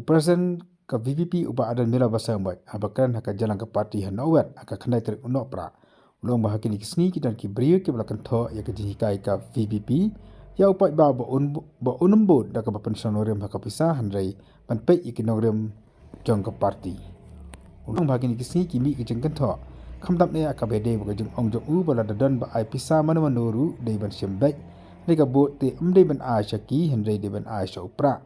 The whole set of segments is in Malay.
Presiden ke VVP uba adan mira basang bai abakan haka jalan ke parti hanawat aka khandai terik unok pra ulong bahaki ni kisni kidan ki brio ki belakan tho ya ke jihikai ka VVP ya upai ba unembod da ka bapan sonorem haka pisah handrai panpai ikinorem jong ke parti ulong bahaki ni kisni kimi ki jengkan tho khamdap ne aka bede ba jeng ong jong u bala dadan ba ai pisah mana manuru dei ban sembek ni ka bot te amdei ban a shaki handrai de ban a sha upra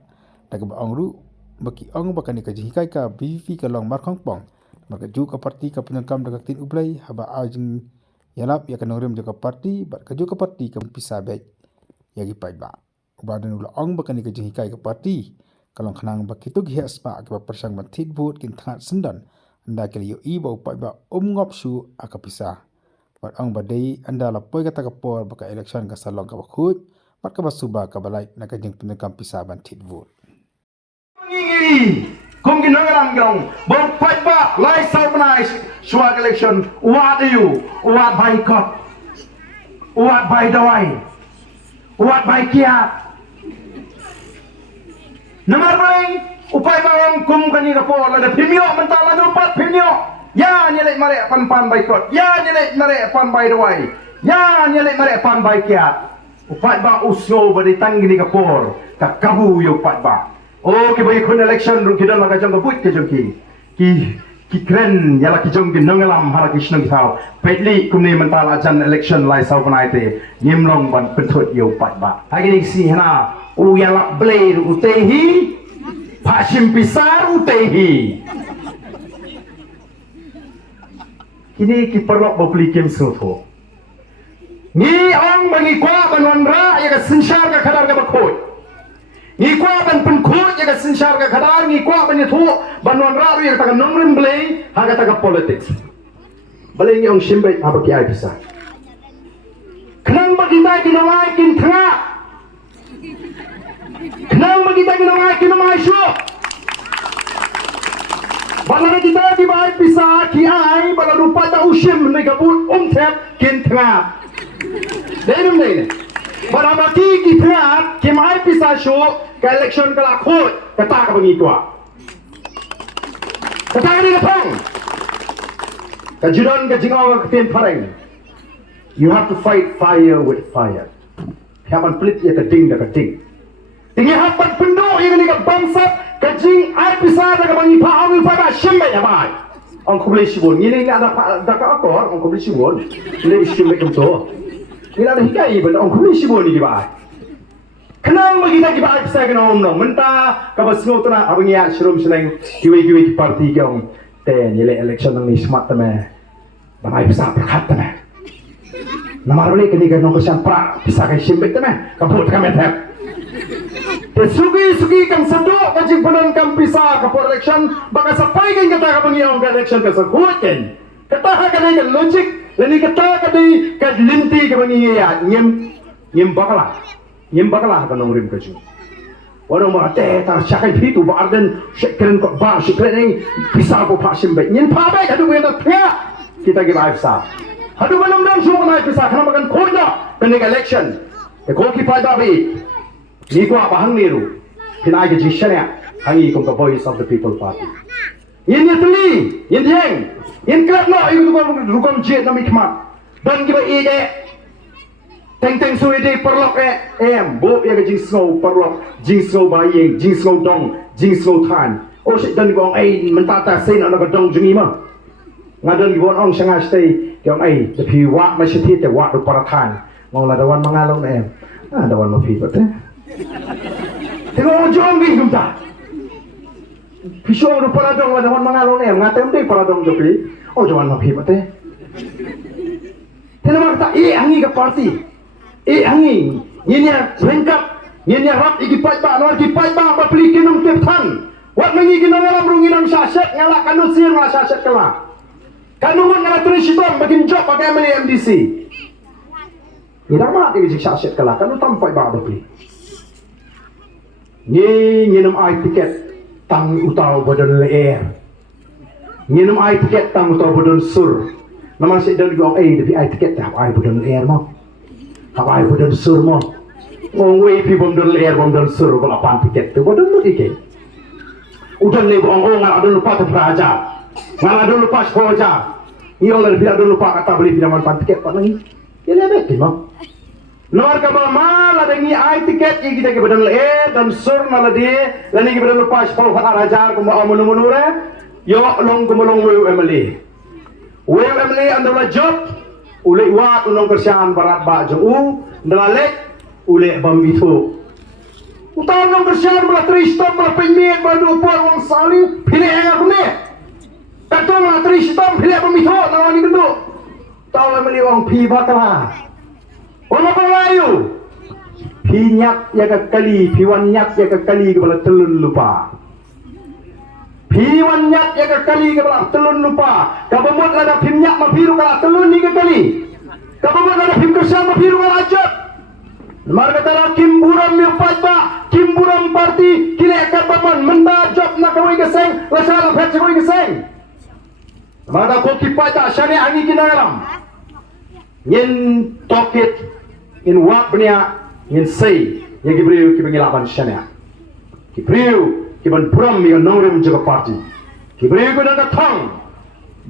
da ka ba ong ru baki ong bakani ka jihikai ka BVP ka long mar khong pong maka ju ka parti ka penyangkam da tin ublai haba ajing yalap ya kanorem ka parti bat ka ju ka parti ka pisah baik ya gi pai ba ubadan ula ong bakani ka jihikai ka parti kalong khanang baki tu gi aspa ka persang ban thit vote kin thangat sendan anda kali yo i ba upai ba ngop su aka pisah bat ong badai anda la poi ka ta ka por baka election ka salong ka khut bat ka basuba ka balai na ka jeng penyangkam pisah ban thit vote Kung ginangaram gong, bang fight back, like organize swag election. What do you? What by cut? What by dawai? What by kiat? Namar bay, upay bawang kum kani kapo, lada pimyo, mentala numpat pimyo. Ya nyelek mare pan by cut. Ya nyelek mare pan by dawai. Ya nyelek mare pan by kiat. Upay ba usno badi tanggini kapor, kakabu yo upay ba. Oh, kita bagi kun election rung kita nak jangka buat ke jangki. Ki keren ya laki jangki nongalam hara kisnong kita. Petli kumni mental ajan election lai sau panai te. Nyemlong ban pentut yo pat ba. Hari ni si hana u ya lak blay utehi. Pasim pisar utehi. Kini ki perlok beli game soto. Ni ong bagi kuah banwan ra ya ka sensyar ka kadar ka bakot. Ni kwa ban penkut ya ka sensyar ka kadar ni kwa ban itu banwan ra ya ka nomrim blay haga ta ka politics. Balay ni ong simbay apa ki ai bisa. Kenang bagita ginawai kin tanga. Kenang bagita ginawai kin mai syo. Balay kita di bai bisa ki ai bala rupa ta usim ni kabut tep kin tanga. Denum dene. Barabati kita kemai pisah show ke election ke lakut kata ke bengi tua kata ke dia pang kajudan ke jingau ke tin pareng you have to fight fire with fire hapan pelit ya ke ding ke ding tinggi hapan penuh ya ke bangsa ke jing ai pisah ke bengi pa awil pa ba shembe ya bai ong ko beli sibon ini ada ka akor ong ko beli sibon ini shembe kum Ila dah hikai benda orang kulis sibuk ni dibaai. Kenang bagi kita dibaai pisah kena omno. Mentah kabas ngau tena abang ya serum seneng kiwi-kiwi di parti kiong. Ten yele election nang ni smart teme. Bagai pisah perkat teme. Namar balik kini kan nong kesan pra pisah kai simbek teme. Kaput kami tep. Sugi kan sedok kajing penan kan pisah kapur election. Baka sampai kan kata kabang ya orang election kesakut kan. Kata kan kan logik. Lani kata kadi kad linti ke bani ya nyem bakala kan nomrim kaju waro ma te ta shakai phitu ba arden shekren ko ba shekren ni bisa ko phasim be nyen pha be kadu be ta thya kita ki live sa hadu banam dam shu na bisa khana makan khoja kan election e ko ki pada be ni ko bahang ni ru pinai ke jishanya hangi ko ka voice of the people party yin tuli yin yang yin klap no ibu rukam jet na mikmat dan kita ide teng suwe de perlok bo ya ke jing snow perlok jing snow baying jing snow dong jing snow tan oh shit dan gong mentata sen ana ka dong jungi ma ngadan gibon ong sanga stay gong de pi wa ma shiti te wa ru parathan ngong la dawan mangalong na dawan ma pi bate tengok jong gi gumta Pisau ru paradong la dawan mangalong na ngatem de paradong jopi oh jawan ma pi bate Tenang tak hangi ke parti hangi ini lengkap ini rap iki pai ba no iki pai ba ba pli kinung tep than wat mengi kinung alam runginam syaset ngalak kanu sir la syaset kala kanungun ngala terus sitom bagin job pakai meni MDC ida ma iki syaset kala kanu tampai ba ba pli ni nginum ai tiket tang utau badan leer nginum ai tiket tang utau badan sur Nama saya dan gong tapi ai tiket tak ai budan air mo. Tak ai budan sur mo. Ngong wei pi budan air budan sur kalau pan tiket tu budan tu dikit. Udan le bong ngal ada lupa tu praja. Ngal ada lupa sekoja. Iyo le biar ada lupa kata beli pinjaman tiket pak lagi. Ya lebih timah. Nomor kabama la dengi ai tiket yang kita kebetulan dan sur malah dia lani kebetulan lupa sekolah fat rajar kuma amunu re. Yo long kumulong WMLE. WMLE anda job ule wat unong kerjaan barat ba jeu ndalek ule bambito. Utang nong kerjaan bala tristom bala pengmet bala dupor wong sali pilih yang aku ni. Tato bala tristom pilih bambito nawani gendu. Tahu WMLE wong pi bakala. Wong apa layu? Pinyak ya kali, piwanyak ya kali bala telun lupa. Piwan nyat ya kali kepala telun lupa. Kabamut ada pimnyak mafiru kala telun ni kali. Kabamut ada pim kersa mafiru kala ajat. Marga tara kimburam milpat ba, kimburam parti kile kabaman menda job nak kawai geseng, lasala phet kawai geseng. Marga ko kipata syari angi kinaram. Yen tokit in wak bnia yen sei yang kibriu kibengilaban syania. Kibriu kiban puram yang nongre menjaga parti. Kibriu ko nang thang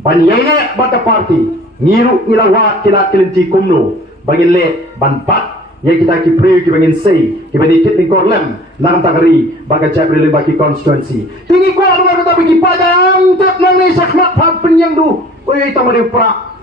banyane bata parti ngiru ngilawat kila kilinti kumno bangin le banpat ya kita kibriu kibangin sei kibani kit ni korlem nang tagari baga chapril baki constituency tingi ko ano kata biki padang tap nang ni sakmat pam penyang du oi tamari pra